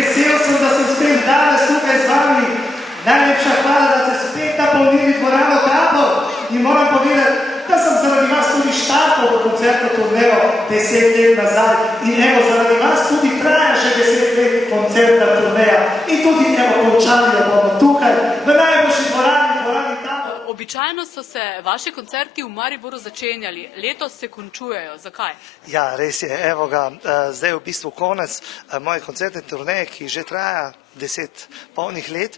Vesel sem, da sem spet danes tukaj z vami. Najlepša hvala, da ste spet napolnili dvorano Tabor. In moram povedati, da sem zaradi vas tudi štartal v koncertno turnejo 10 let nazaj. In evo, zaradi vas tudi traja še 10 let koncertna turneja. In tudi evo, končali jo bomo tukaj, v najboljši dvorani Tabor. Običajno so se vaši koncerti v Mariboru začenjali, letos se končujejo. Zakaj? Ja, res je. Evo ga, zdaj je v bistvu konec moje koncertne turneje, ki že traja 10 polnih let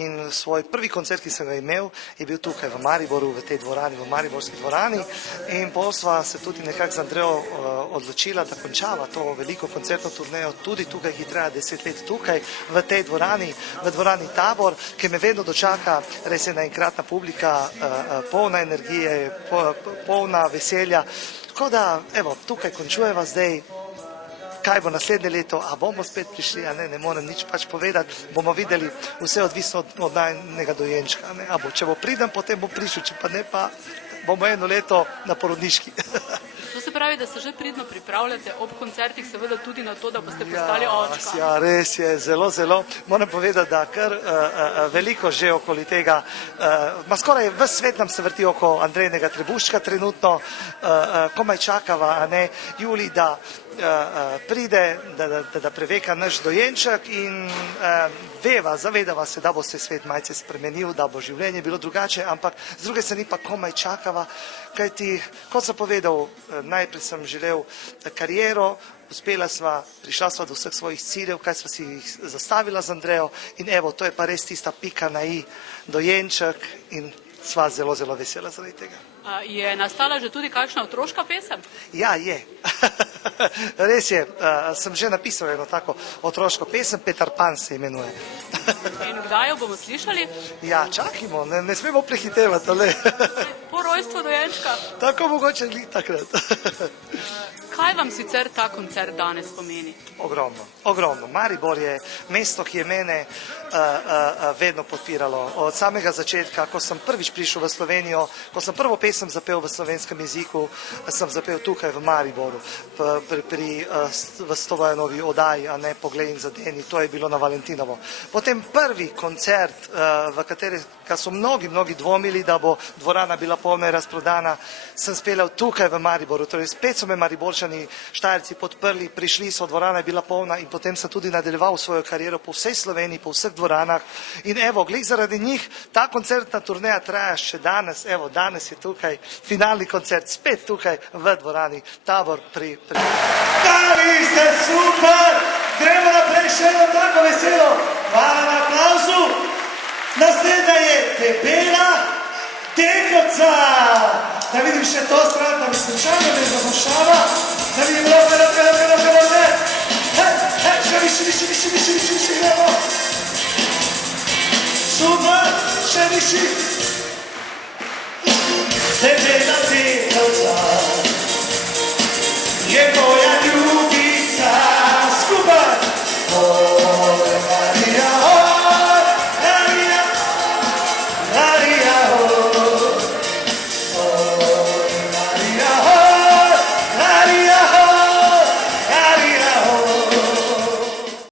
in svoj prvi koncert, ki sem ga imel, je bil tukaj v Mariboru, v tej dvorani, v Mariborski dvorani in pol sva se tudi nekako z Andrejo odločila, da končava to veliko koncertno turnejo tudi tukaj, ki traja 10 let tukaj, v tej dvorani, v dvorani Tabor, ki me vedno dočaka res ena enkratna publika, polna energije, polna veselja. Tako da, evo, tukaj končujeva zdaj. Kaj bo naslednje leto, a bomo spet prišli, a ne morem nič pač povedati, bomo videli, vse odvisno od najnega dojenčka. Če bo pridem, potem bo prišel, če pa ne, pa bomo eno leto na porodniški. To se pravi, da se že pridno pripravljate ob koncertih, seveda tudi na to, da boste postali očka. Ja, res je, zelo, zelo. Moram povedati, da kar veliko že okoli tega, skoraj ves svet nam se vrti oko Andrejnega Trebuščka trenutno, komaj čakava, a ne, Julij, da pride, da preveka naš dojenček in zavedava se, da bo se svet malce spremenil, da bo življenje bilo drugače, ampak z druge strani pa komaj čakava, kajti, kot sem povedal, najprej sem želel kariero, uspela sva, prišla sva do vseh svojih ciljev, kaj sva si jih zastavila z Andrejo in evo, to je pa res tista pika na i, dojenček in sva zelo, zelo vesela zaradi tega. Je nastala že tudi kakšna otroška pesem? Ja, je. Res je, sem že napisal eno tako otroško pesem, Peter Pan se imenuje. In kdaj jo bomo slišali? Ja, čakajmo, ne smemo prehitevati, ali? Po rojstvu dojenčka? Tako mogoče glih takrat. Kaj vam sicer ta koncert danes pomeni? Ogromno, ogromno. Maribor je mesto, ki je mene vedno podpiralo. Od samega začetka, ko sem prvič prišel v Slovenijo, ko sem prvo pesem zapel v slovenskem jeziku, sem zapel tukaj v Mariboru, v Stovajanovi oddaji, a ne Poglej in zadeni, to je bilo na Valentinovo. Potem prvi koncert, v katerega so mnogi dvomili, da bo dvorana bila polna in razprodana, sem speljal tukaj v Mariboru, torej spet so me Mariborčani, Štajerci podprli, prišli so, dvorana je bila polna in potem sem tudi nadaljeval svojo kariero po vsej Sloveniji, po vseh dvoranah in evo, glih zaradi njih, ta koncertna turneja traja še danes, evo, danes je tukaj finalni koncert, spet tukaj v dvorani Tabor pri... Dali ste super! Gremo naprej še eno tako veselo. Hvala na aplauzu. Naslednja je debela deklica. Da vidim še to stran, da mi slučajno ne zamošava. Da vidim roke. Še viši, gremo. Super, še viši. Debela deklica.